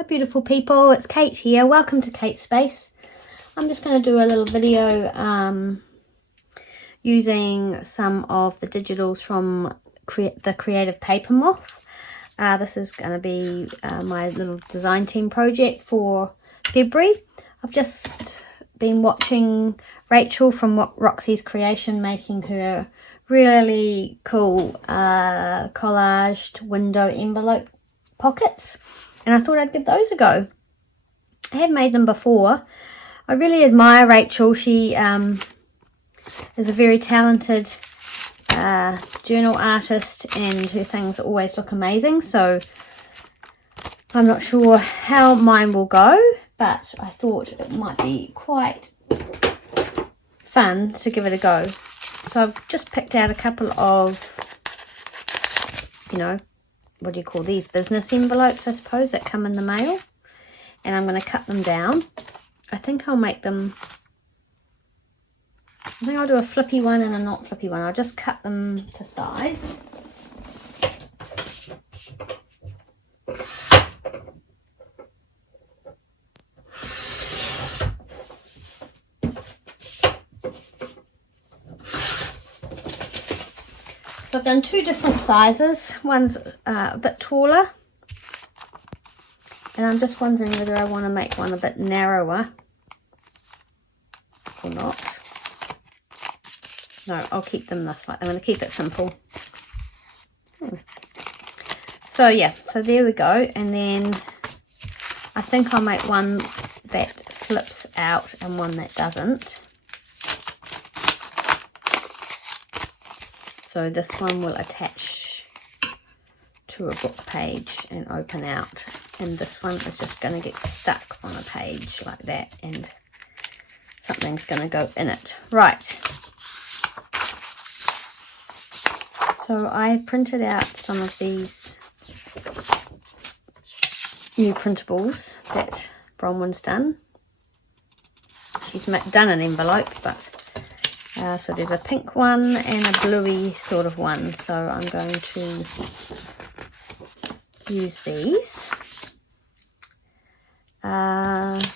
Hi beautiful people, it's Kate here. Welcome to Kate's Space. I'm just going to do a little video using some of the digitals from the Creative Papermoth. This is going to be my little design team project for February. I've just been watching Rachel from Roxy's Creation making her really cool collaged window envelope pockets, and I thought I'd give those a go. I have made them before. I really admire Rachel. She is a very talented journal artist, and her things always look amazing, so I'm not sure how mine will go, but I thought it might be quite fun to give it a go. So I've just picked out a couple of, what do you call these, business envelopes, I suppose, that come in the mail, and I'm going to cut them down. I think I'll do a flippy one and a not flippy one. I'll just cut them to size. So I've done two different sizes. One's a bit taller, and I'm just wondering whether I want to make one a bit narrower or not. No, I'll keep them this way. I'm going to keep it simple. So yeah, so there we go. And then I think I'll make one that flips out and one that doesn't. So this one will attach to a book page and open out, and this one is just going to get stuck on a page like that, and something's going to go in it. Right. So I printed out some of these new printables that Bronwyn's done. She's done an envelope, but so there's a pink one and a bluey sort of one. So I'm going to use these.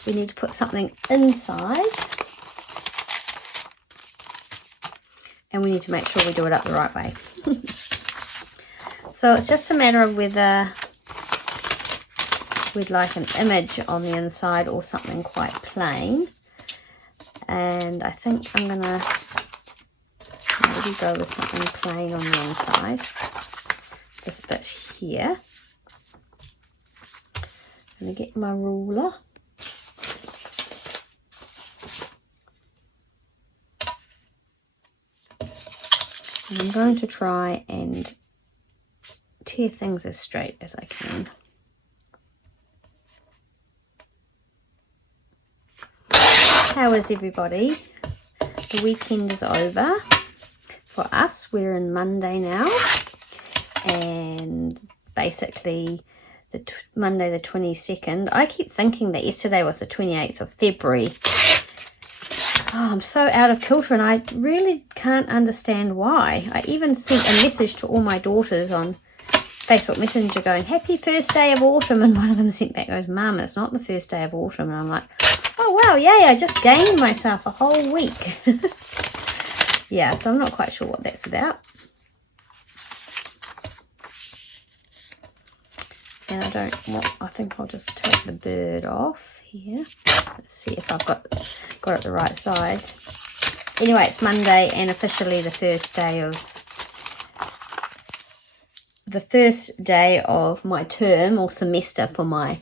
We need to put something inside, and we need to make sure we do it up the right way. So it's just a matter of whether we'd like an image on the inside or something quite plain. And I think I'm gonna maybe go with something plain on the inside. This bit here. I'm gonna get my ruler. And I'm going to try and tear things as straight as I can. How is everybody? The weekend is over for us. We're in Monday now, and basically Monday the 22nd. I keep thinking that yesterday was the 28th of February. Oh, I'm so out of kilter, and I really can't understand why. I even sent a message to all my daughters on Facebook Messenger going, happy first day of autumn, and one of them sent back, goes, Mum, it's not the first day of autumn. And I'm like, oh wow, yay, I just gained myself a whole week. Yeah, so I'm not quite sure what that's about. And I think I'll just take the bird off here. Let's see if I've got it the right side. Anyway, it's Monday, and officially the first day of my term or semester for my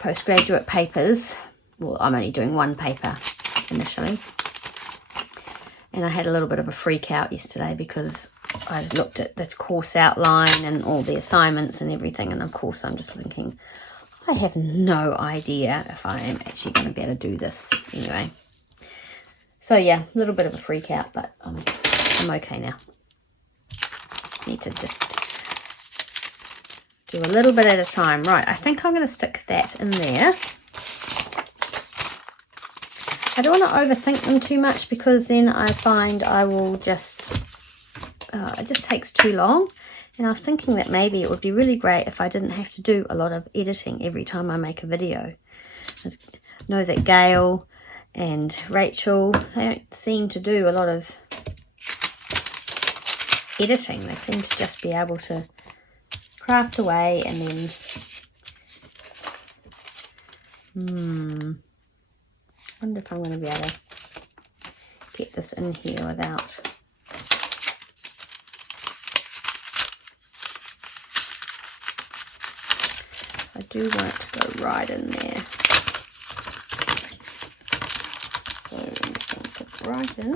postgraduate papers. Well, I'm only doing one paper initially, and I had a little bit of a freak out yesterday because I looked at the course outline and all the assignments and everything, and of course I'm just thinking, I have no idea if I am actually going to be able to do this anyway. So yeah, a little bit of a freak out, but I'm okay now. Just need to do a little bit at a time. Right, I think I'm going to stick that in there. I don't want to overthink them too much, because then I find I will just, it just takes too long. And I was thinking that maybe it would be really great if I didn't have to do a lot of editing every time I make a video. I know that Gail and Rachel, they don't seem to do a lot of editing. They seem to just be able to craft away and then I wonder if I'm going to be able to get this in here without I do want it to go right in there. So I'm just going to put it right in.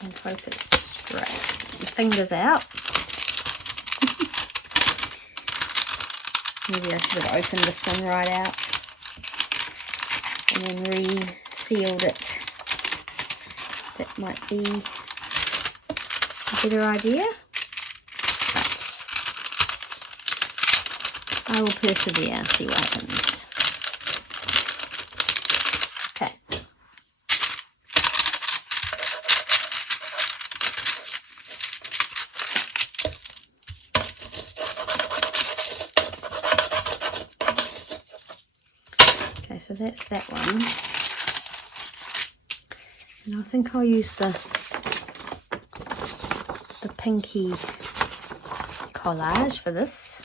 And hope it's straight. The fingers out. Maybe I should have opened this one right out and then re-sealed it. That might be a better idea. But I will persevere and see what happens. Okay. Okay, so that's that one. And I think I'll use the pinky collage for this.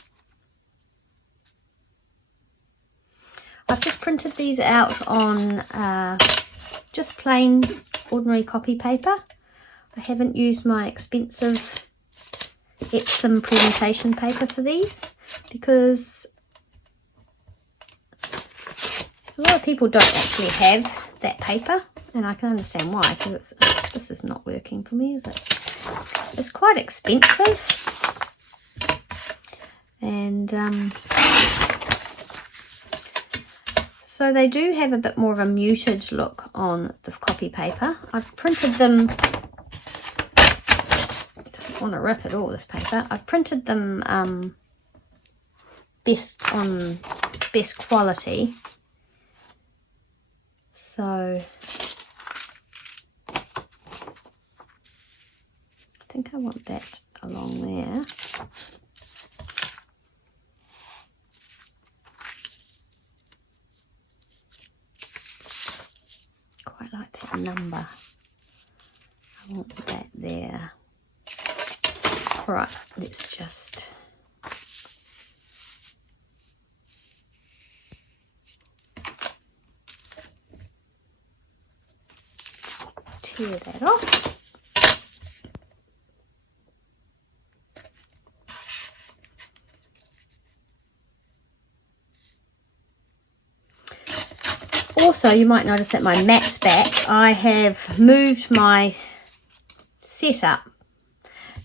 I've just printed these out on just plain ordinary copy paper. I haven't used my expensive Epsom presentation paper for these because a lot of people don't actually have that paper, and I can understand why, because this is not working for me, is it? It's quite expensive, and so they do have a bit more of a muted look on the copy paper. I've printed them, it doesn't want to rip at all, this paper. I've printed them best quality. So I think I want that along there. Quite like that number. I want that there. Right, let's just tear that off. Also, you might notice that my mat's back. I have moved my setup.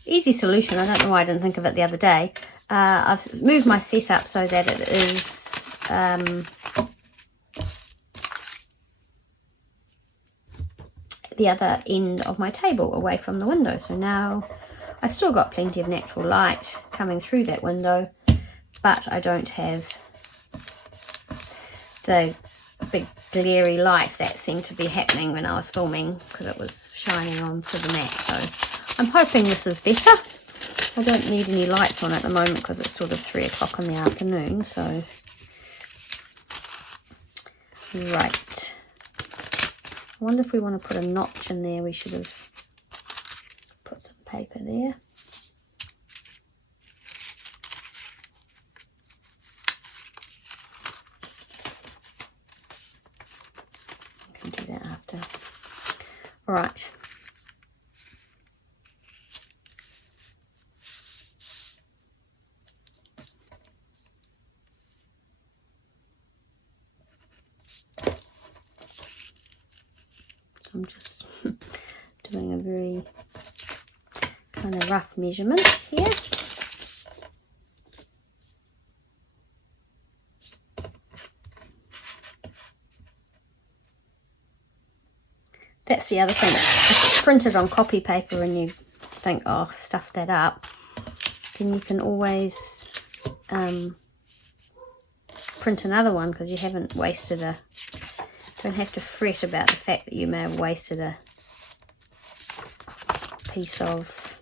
Easy solution. I don't know why I didn't think of it the other day. I've moved my setup so that it is the other end of my table, away from the window. So now I've still got plenty of natural light coming through that window, but I don't have the big glary light that seemed to be happening when I was filming because it was shining onto the mat. So I'm hoping this is better. I don't need any lights on at the moment because it's sort of 3 o'clock in the afternoon. So right, I wonder if we want to put a notch in there. We should have put some paper there. I can do that after. All right. I'm just doing a very kind of rough measurement here. That's the other thing. If it's printed on copy paper and you think, oh, stuff that up, then you can always print another one because you haven't wasted a... Don't have to fret about the fact that you may have wasted a piece of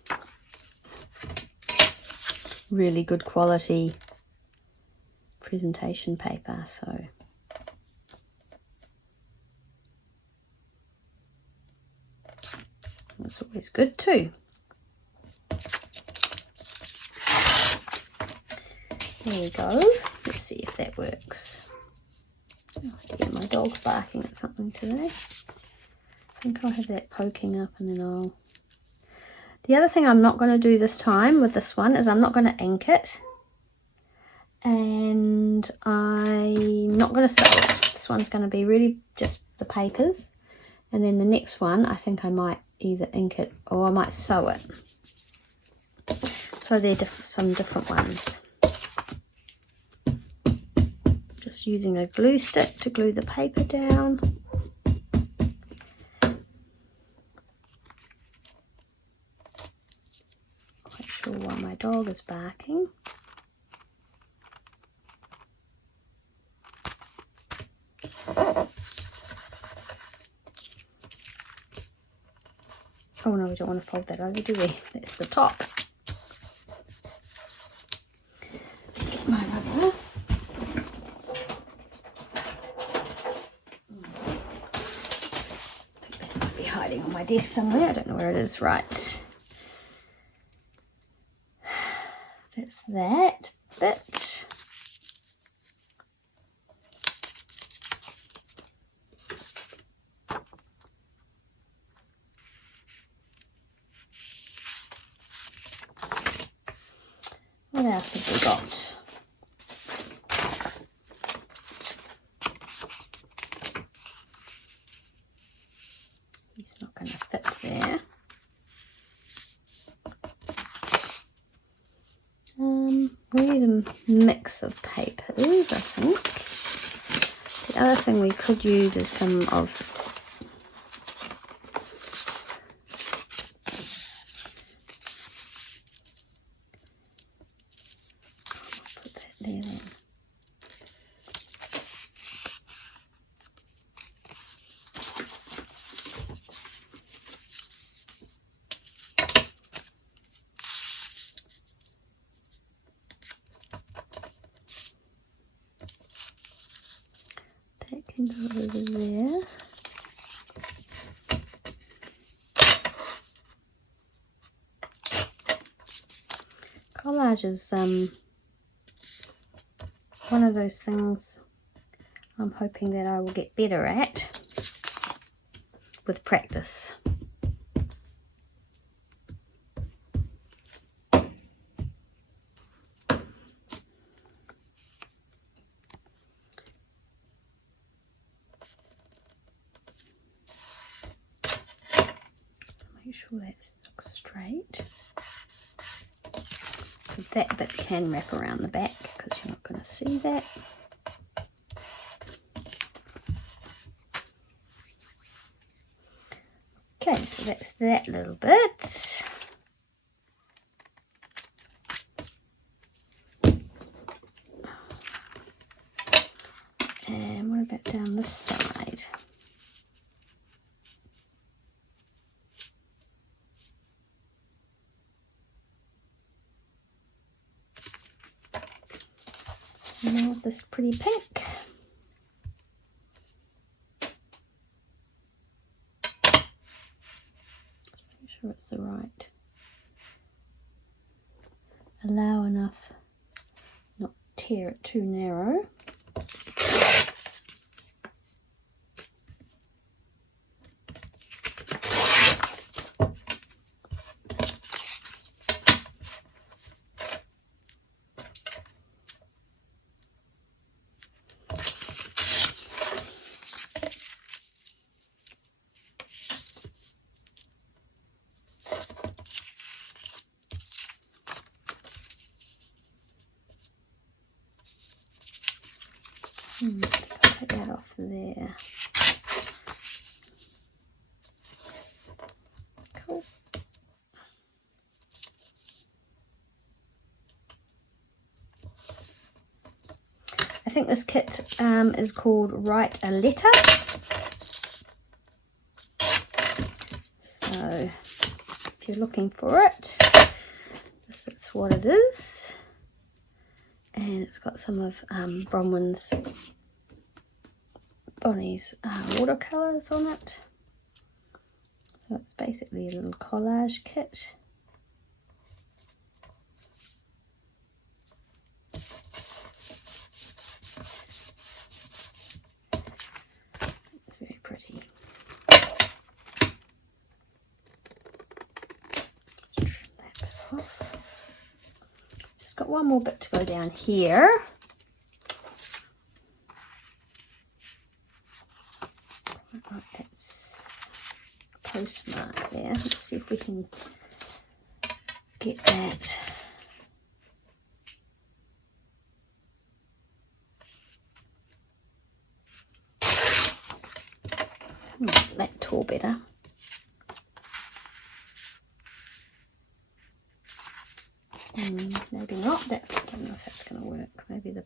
really good quality presentation paper, so that's always good too. There we go. Let's see if that works. Oh dear, my dog's barking at something today. I think I'll have that poking up and then I'll... The other thing I'm not going to do this time with this one is I'm not going to ink it. And I'm not going to sew it. This one's going to be really just the papers. And then the next one, I think I might either ink it or I might sew it. So they're some different ones. Just using a glue stick to glue the paper down. Quite sure why my dog is barking. Oh no, we don't want to fold that over, do we? That's the top. My rubber. I think that might be hiding on my desk somewhere. I don't know where it is. Right. That's that bit. What else have we got? He's not going to fit there. We need a mix of papers, I think. The other thing we could use is some of that can go over there. Collage is one of those things I'm hoping that I will get better at with practice. Make sure that looks straight. That bit can wrap around the back because you're not going to see that. Okay, so that's that little bit. And what about down this side? Now this pretty pink. Make sure it's the right. Allow enough, not tear it too narrow. Take that off there. Cool. I think this kit is called Write a Letter. So if you're looking for it. This is what it is. And it's got some of Bonnie's watercolours on it. So it's basically a little collage kit. It's very pretty. Trim that bit off. Just got one more bit to go down here. Right, that's postmark there. Let's see if we can get that. That tall better. Maybe not. I don't know if that's going to work. Maybe the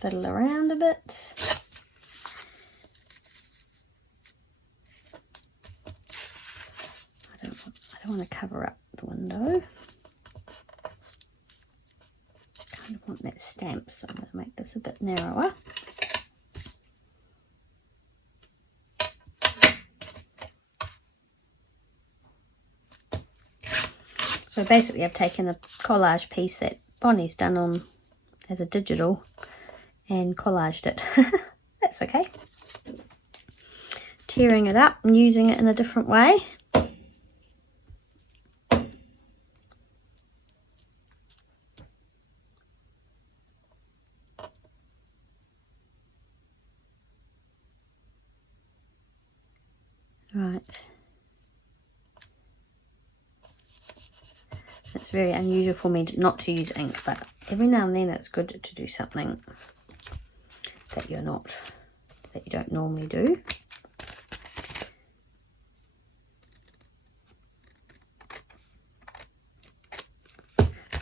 fiddle around a bit. I don't want to cover up the window. Just kind of want that stamp, so I'm going to make this a bit narrower. So basically I've taken a collage piece that Bonnie's done on as a digital and collaged it. That's okay. Tearing it up and using it in a different way. Right. It's very unusual for me not to use ink, but every now and then it's good to do something that you don't normally do.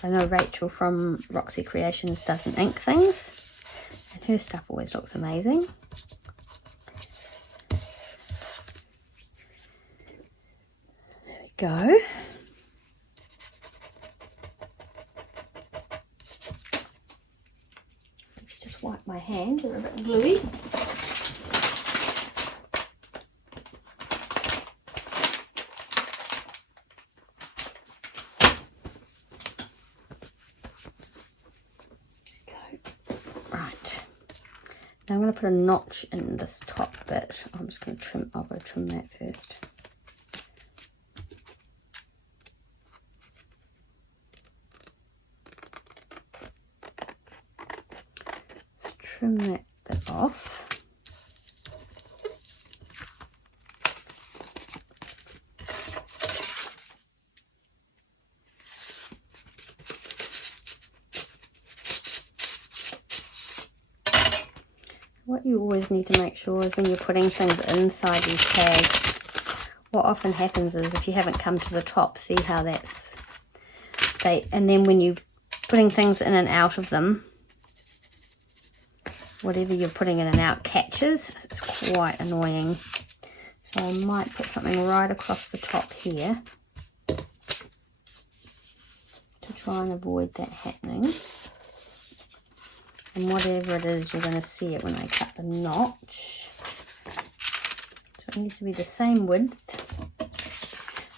I know Rachel from Roxy Creations doesn't ink things, and her stuff always looks amazing. There we go. Let's just wipe my hands, they're a bit gluey. Now I'm going to put a notch in this top bit. I'm just going to trim, I'll go trim that first. Just trim that bit off. What you always need to make sure is when you're putting things inside these tags, what often happens is if you haven't come to the top, see how that's, and then when you're putting things in and out of them, whatever you're putting in and out catches. It's quite annoying. So I might put something right across the top here to try and avoid that happening. And whatever it is, you're going to see it when I cut the notch. So it needs to be the same width.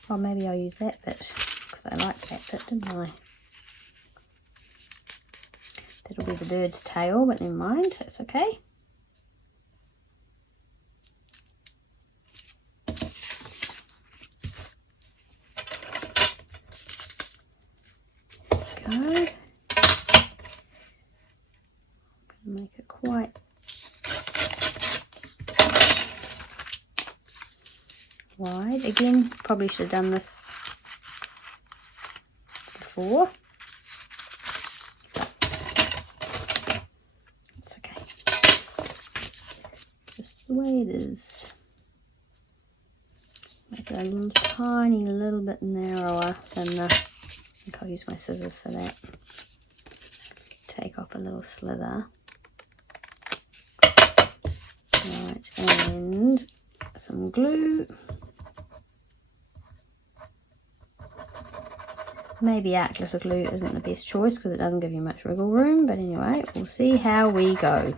Or maybe I'll use that bit, because I like that bit, didn't I? That'll be the bird's tail, but never mind, that's okay. There we go. Make it quite wide. Again, probably should have done this before. It's okay. Just the way it is. Make it a little tiny little bit narrower than the, I think I'll use my scissors for that. Take off a little slither. Right, and some glue. Maybe art glitter glue isn't the best choice because it doesn't give you much wiggle room, but anyway, we'll see how we go.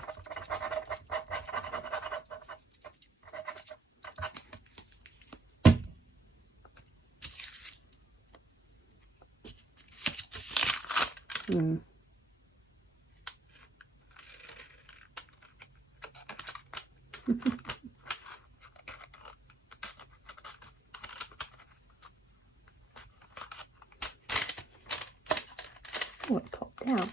Oh, it popped out.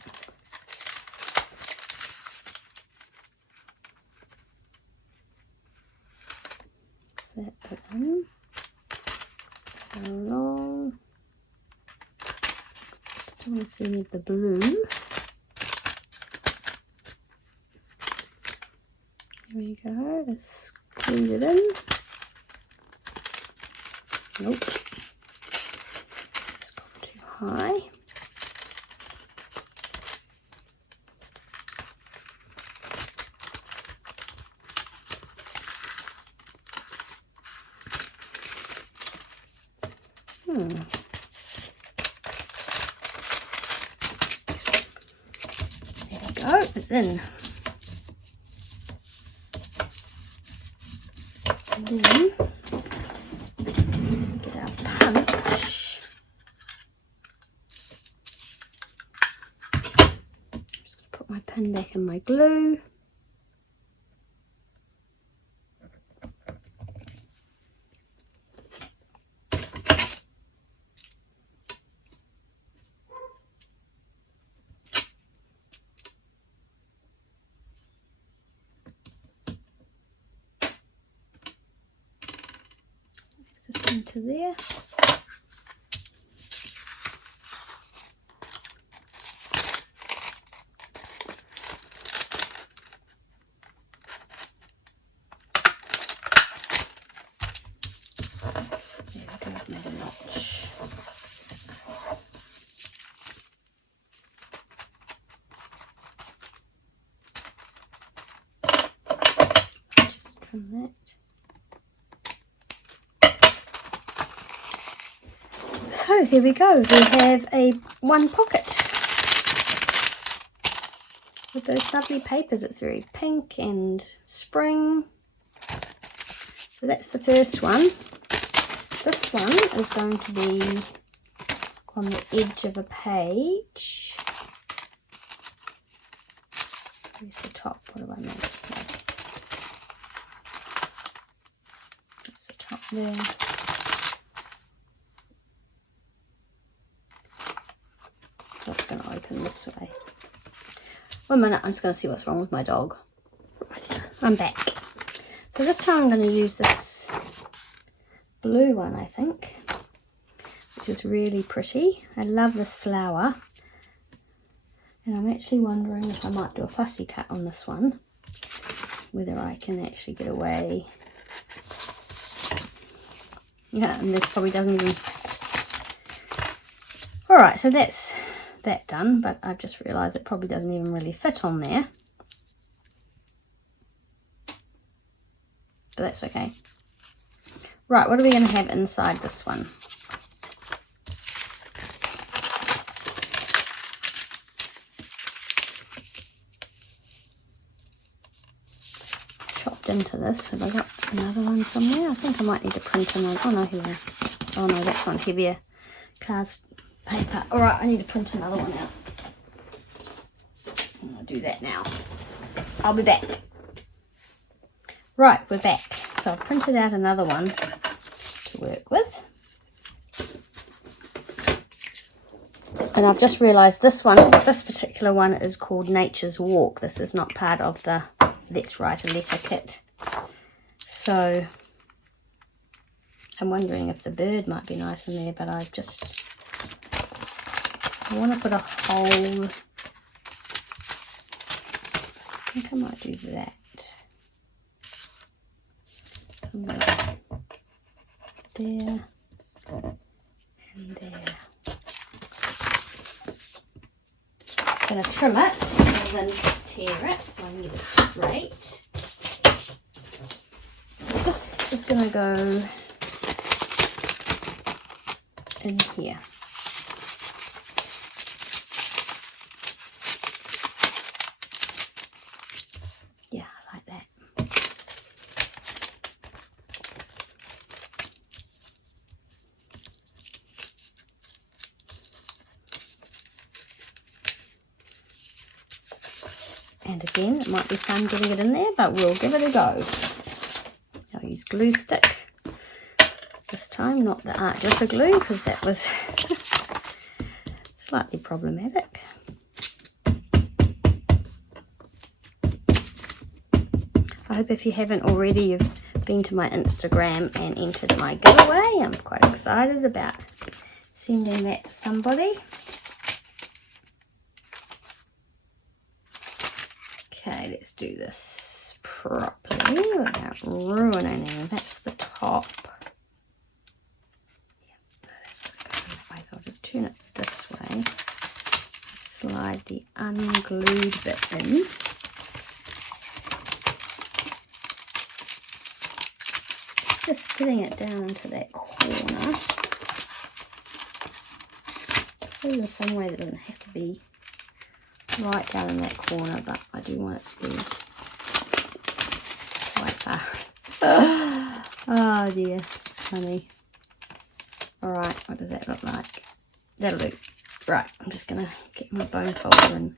Set that in. Along. Still want to see any of the blue. There we go. Let's squeeze it in. Nope. It's gone too high. There we go, it's in. And then get our punch. I'm just going to put my pen back in my glue. Into there. I've made a notch. Just trim that. So there we go, we have a one pocket with those lovely papers. It's very pink and spring. So that's the first one. This one is going to be on the edge of a page. Where's the top? What do I make? That's the top there. So it's going to open this way. 1 minute, I'm just going to see what's wrong with my dog. Right, I'm back. So this time I'm going to use this blue one, I think, which is really pretty. I love this flower. And I'm actually wondering if I might do a fussy cut on this one, whether I can actually get away. Yeah, and this probably doesn't even... Alright, so that's that done, but I've just realised it probably doesn't even really fit on there. But that's okay. Right, what are we going to have inside this one? Chopped into this. Have I got another one somewhere? I think I might need to print another. Oh no, here. Oh no, that's on heavier cast paper. Alright, I need to print another one out. I'll do that now. I'll be back. Right, we're back. So I've printed out another one to work with. And I've just realised this particular one is called Nature's Walk. This is not part of the Let's Write a Letter kit. So I'm wondering if the bird might be nice in there, but I want to put a hole. I think I might do that. There and there. I'm going to trim it rather than tear it so I can get it straight. This is going to go in here. Yeah, I like that. And again, it might be fun getting it in there, but we'll give it a go. I'll use glue stick this time, not the art glipper glue, because that was slightly problematic. I hope if you haven't already, you've been to my Instagram and entered my giveaway. I'm quite excited about sending that to somebody. Okay, let's do this properly without ruining it. That's the top. Yeah, that's what I so I'll just turn it this way. Slide the unglued bit in. Just getting it down into that corner. I suppose in some way it doesn't have to be right down in that corner, but I do want it to be quite far. Oh dear, funny. Alright, what does that look like? That'll do. Right, I'm just going to get my bone folder and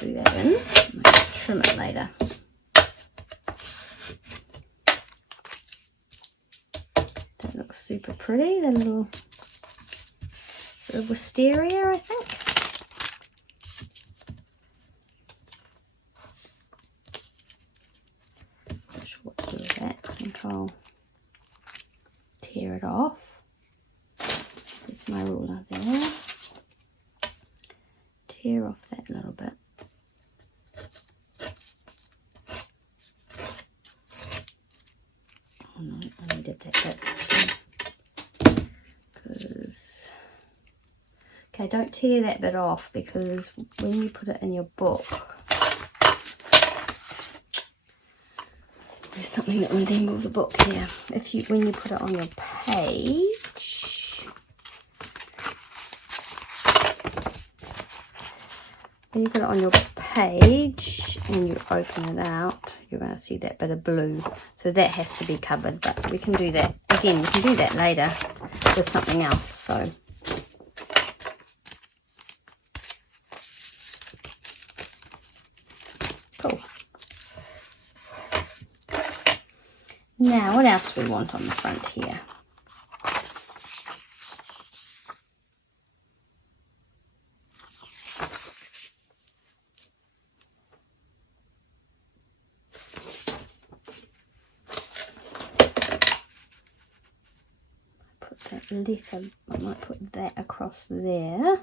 do that in. I might trim it later. That looks super pretty. That little bit of wisteria, I think. Not sure what to do with that. I think I'll tear it off. There's my ruler there. Tear off that little bit. Oh no, I needed that bit. Because, okay, don't tear that bit off, because when you put it in your book, there's something that resembles a book here. When you put it on your page, when you put it on your page and you open it out, you're going to see that bit of blue. So that has to be covered, but we can do that. Again, we can do that later with something else. So cool. Now, what else do we want on the front here? Letter, I might put that across there.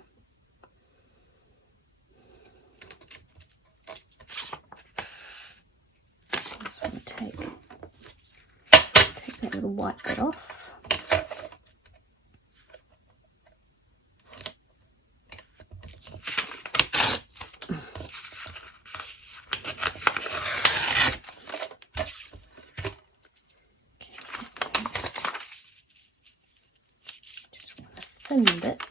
Just want to take that little white bit off. Thin bit.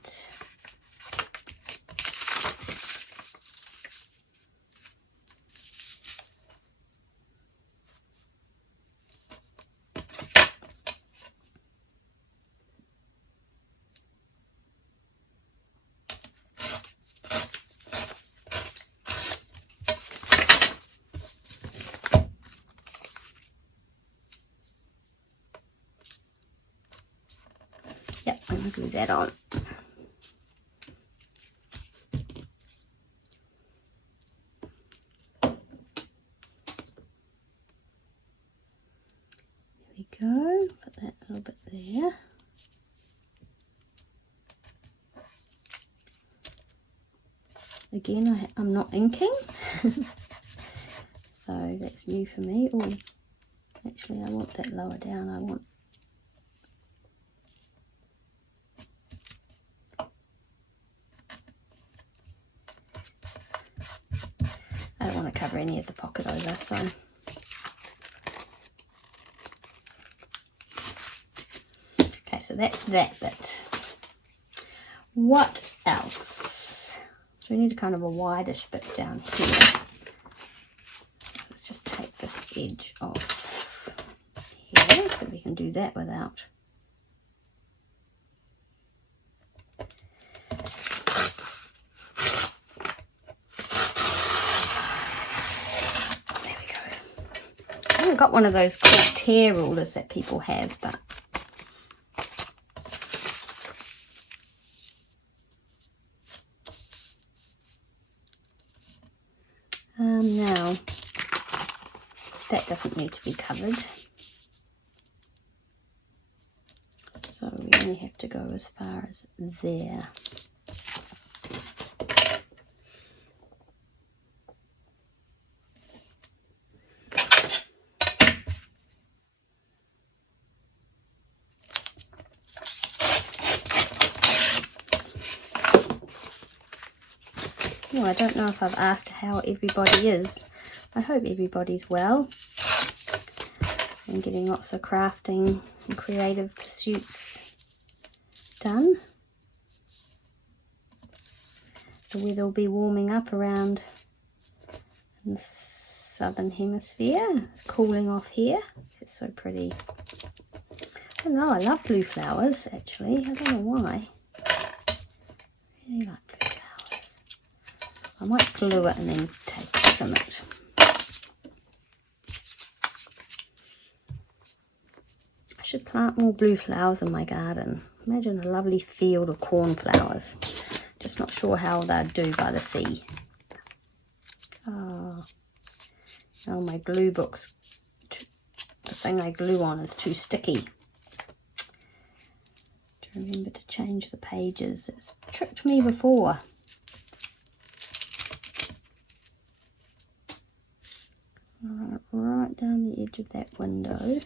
Yep, I'm going to glue that on. There we go, put that a little bit there. Again, I'm not inking, so that's new for me. Oh, actually I want that lower down. I don't want to cover any of the pocket over, so okay, so that's that bit. What else? So we need kind of a wideish bit down here. Let's just take this edge off here so we can do that without. There we go. I haven't got one of those cool tear rulers that people have, but now that doesn't need to be covered, so we only have to go as far as there. Oh, I don't know if I've asked how everybody is. I hope everybody's well and getting lots of crafting and creative pursuits done. The weather will be warming up around in the southern hemisphere. It's cooling off here. It's so pretty. I don't know, I love blue flowers actually. I don't know why. I really like blue flowers. I might glue it and then trim it. I should plant more blue flowers in my garden. Imagine a lovely field of cornflowers. Just not sure how they'd do by the sea. Oh, my glue book's, the thing I glue on is too sticky. To remember to change the pages. It's tricked me before. Right down the edge of that window.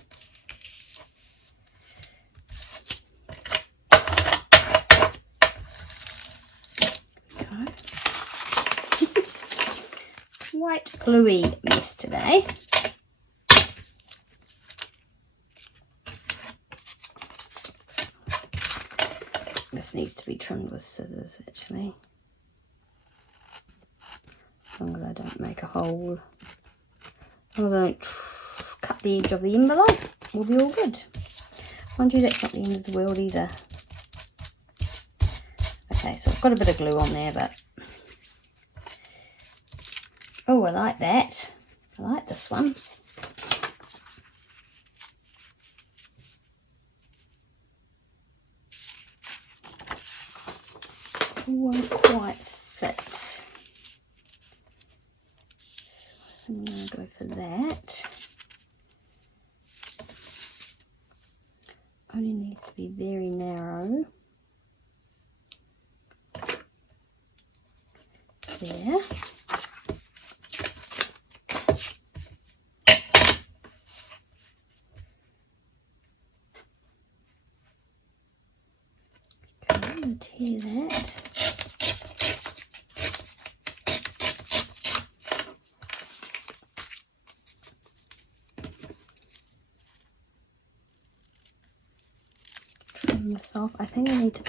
Quite gluey mess today. This needs to be trimmed with scissors actually. As long as I don't make a hole. As long as I don't cut the edge of the envelope, we'll be all good. Mind you, that's not the end of the world either. Okay, so I've got a bit of glue on there, but oh, I like that. I like this one. It won't quite fit. I'm going to go for that. Only needs to be very narrow. There. Tear that. Trim this off. I think I need to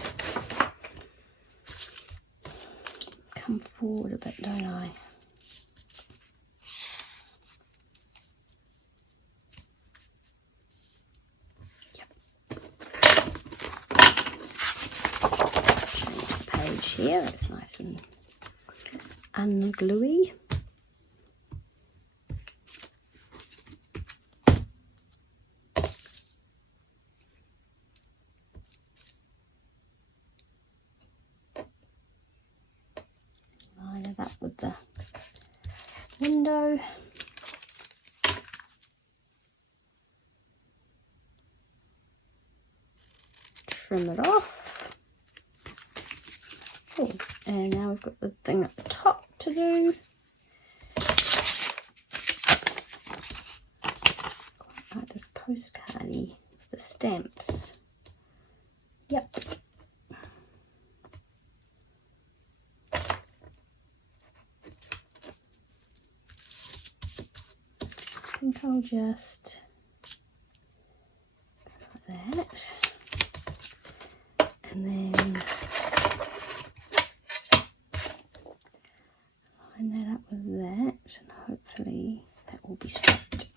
come forward a bit, don't I? Here, that's nice and ungluey. Line it up with the window. trim it off. Oh, and now we've got the thing at the top to do. Quite like this postcardy, the stamps. Yep. I think I'll just like that, and then line that up with that, and hopefully that will be straight.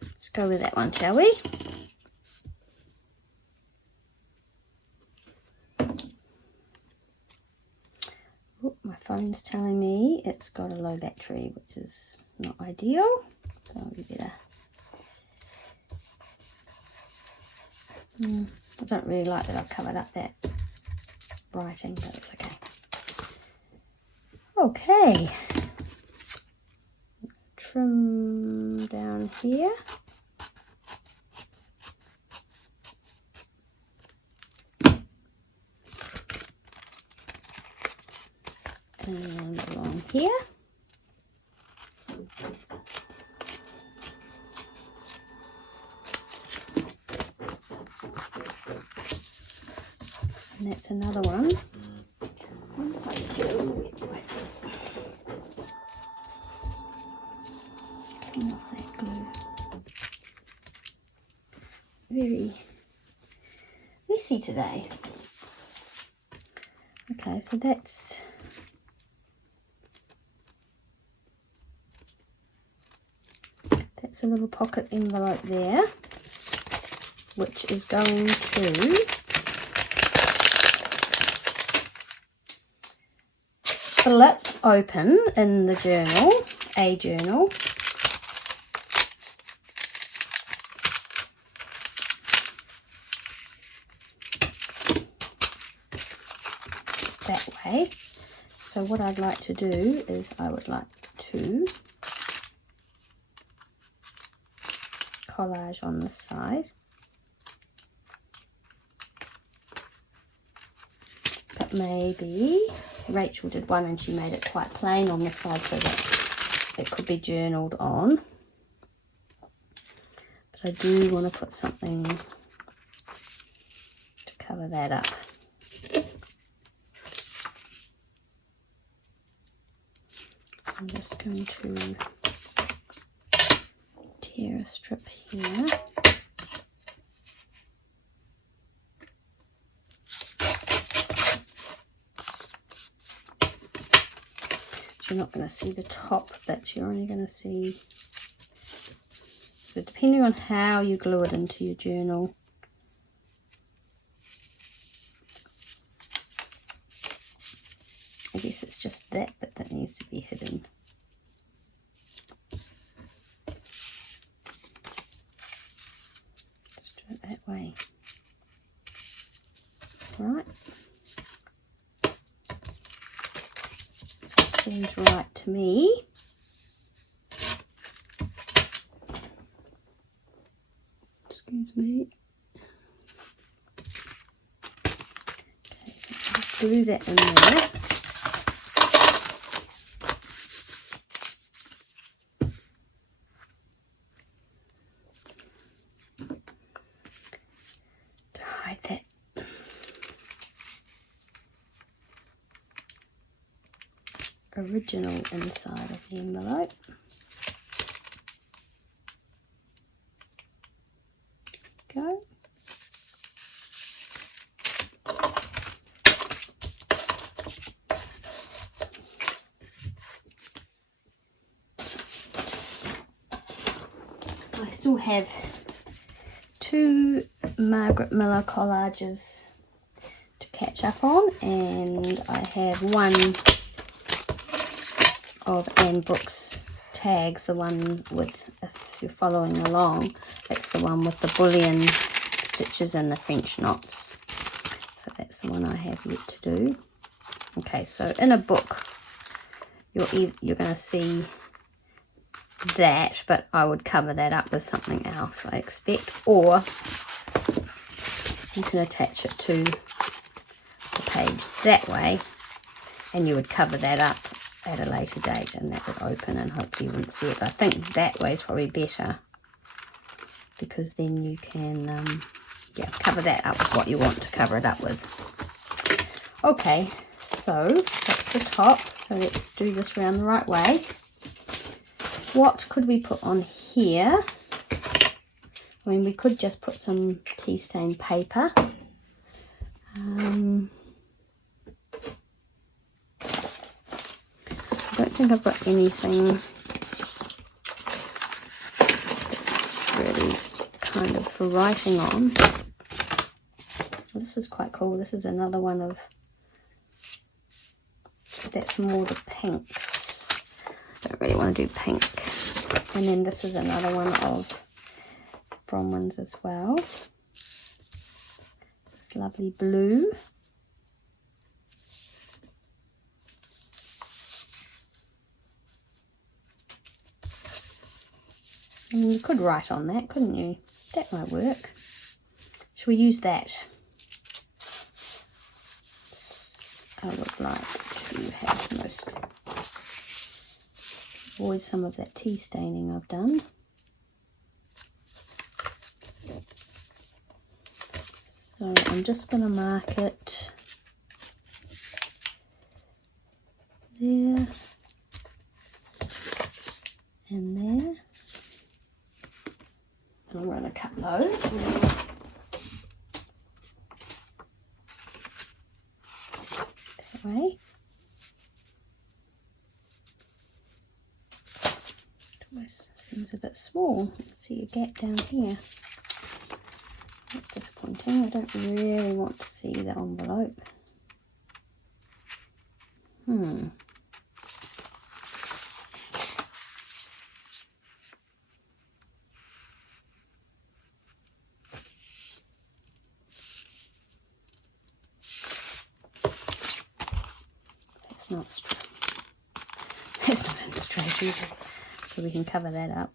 Let's go with that one, shall we? Oh, my phone's telling me it's got a low battery, which is not ideal, so we better. I don't really like that I've covered up that writing, but it's okay. Okay. Trim down here. And along here. And that's another one. Let's get a little bit away. Clean off that glue. Very messy today. Okay, so that's a little pocket envelope there, which is going to flip open in the journal, a journal. That way. So what I'd like to do is I would like to collage on this side, but maybe Rachel did one and she made it quite plain on this side so that it could be journaled on, but I do want to put something to cover that up. I'm just going to tear a strip here. You're not going to see the top, but you're only going to see, so depending on how you glue it into your journal, I guess it's just that bit that needs to be hidden. Let's do it that way. Right. That seems right to me. Excuse me. Okay, so just glue that in there. Original inside of the envelope. Go. I still have 2 Margaret Miller collages to catch up on, and I have one of Anne Brooks tags, the one with, if you're following along, it's the one with the bullion stitches and the French knots. So that's the one I have yet to do. Okay, so in a book, you're going to see that, but I would cover that up with something else, I expect, or you can attach it to the page that way, and you would cover that up at a later date, and that would open, and hopefully you wouldn't see it. But I think that way is probably better, because then you can yeah, cover that up with what you want to cover it up with. Okay, so that's the top. So let's do this around the right way. What could we put on here? I mean, we could just put some tea stain paper. I don't think I've got anything that's really kind of for writing on. This is quite cool. This is another one of, that's more the pinks. I don't really want to do pink. And then this is another one of Bronwyn's as well. This lovely blue. And you could write on that, couldn't you? That might work. Should we use that? I would like to have most, avoid some of that tea staining I've done. So I'm just going to mark it there and there. And I'm going to cut those. That way. Almost seems a bit small. Let's see a gap down here. That's disappointing. I don't really want to see the envelope. That's not in straight either. So we can cover that up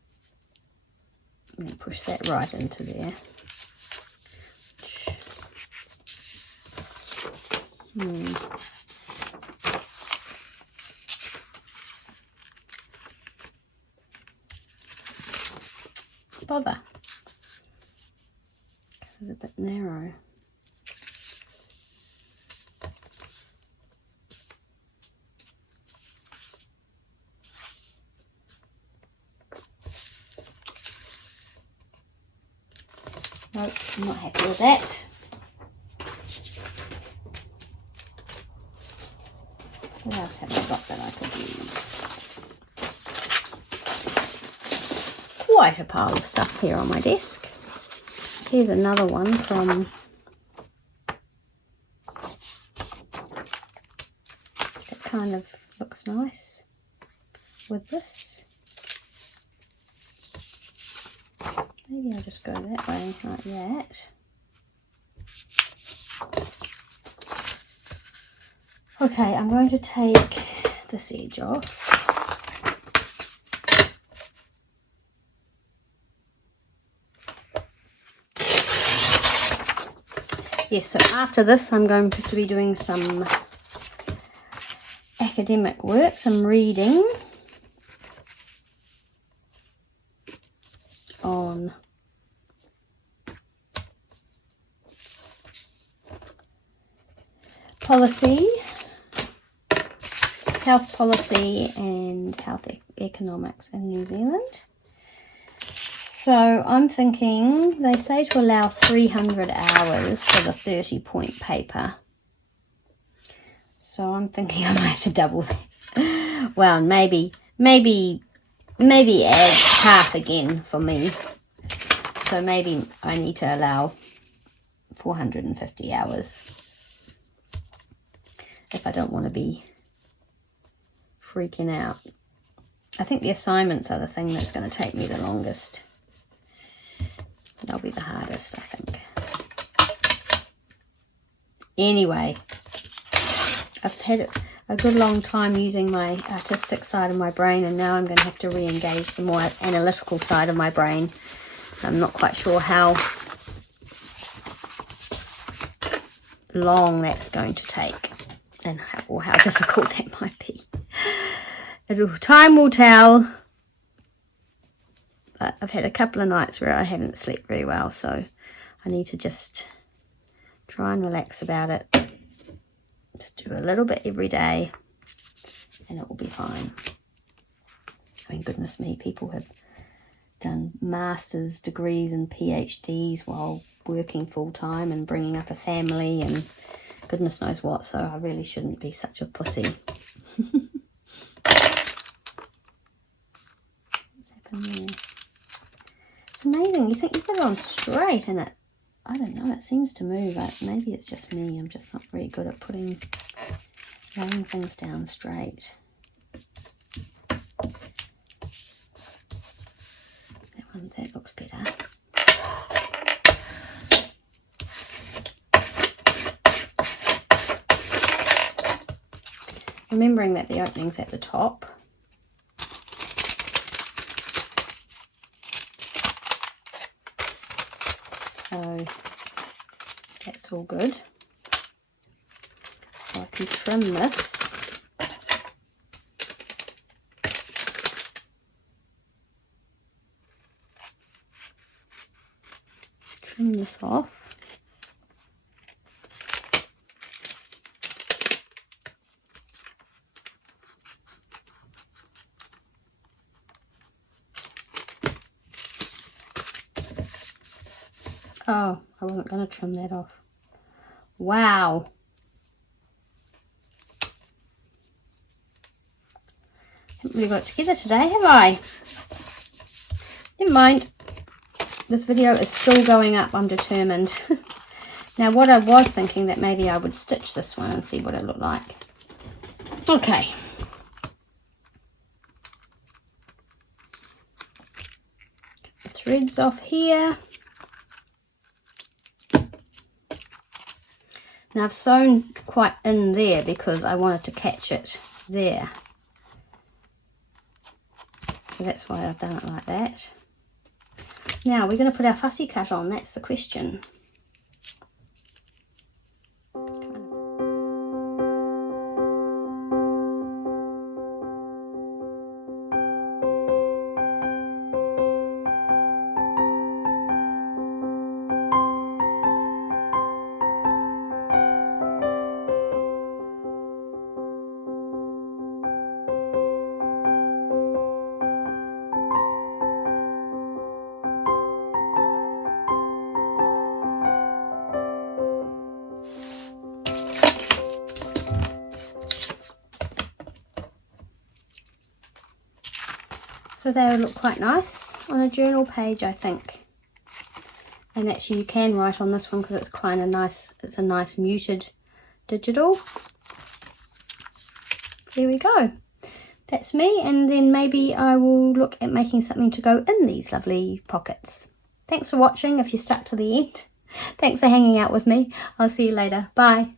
and push that right into there. Bother. It's a bit narrow. Nope, I'm not happy with that. What else have I got that I could use? Quite a pile of stuff here on my desk. Here's another one from that kind of looks nice with this. Maybe I'll just go that way, like that. Okay, I'm going to take this edge off. Yes, so after this I'm going to be doing some academic work, some reading on policy, health policy and health economics in New Zealand. So I'm thinking, they say to allow 300 hours for the 30-point paper. So I'm thinking I might have to double that. Well, maybe add half again for me. So maybe I need to allow 450 hours if I don't want to be freaking out. I think the assignments are the thing that's going to take me the longest. They'll be the hardest, I think. Anyway, I've had a good long time using my artistic side of my brain, and now I'm going to have to re-engage the more analytical side of my brain. I'm not quite sure how long that's going to take, and how difficult that might be. Time will tell. But I've had a couple of nights where I haven't slept very well, so I need to just try and relax about it. Just do a little bit every day and it will be fine. I mean, goodness me, people have done master's degrees and PhDs while working full-time and bringing up a family and goodness knows what, so I really shouldn't be such a pussy. What's happened there? It's amazing. You think you put it on straight and I don't know, it seems to move. Maybe it's just me. I'm just not very good at laying things down straight. That looks better. Remembering that the opening's at the top. So that's all good. So I can trim this. Trim this off. Oh, I wasn't going to trim that off. Wow. Haven't really got it together today, have I? Never mind. This video is still going up, I'm determined. Now, what I was thinking that maybe I would stitch this one and see what it looked like. Okay. Get the threads off here. Now I've sewn quite in there because I wanted to catch it there. So that's why I've done it like that. Now we're going to put our fussy cut on, that's the question. So they look quite nice on a journal page, I think. And actually you can write on this one because it's kind of nice. It's a nice muted digital. There we go. That's me, and then maybe I will look at making something to go in these lovely pockets. Thanks for watching if you stuck to the end. Thanks for hanging out with me. I'll see you later. Bye.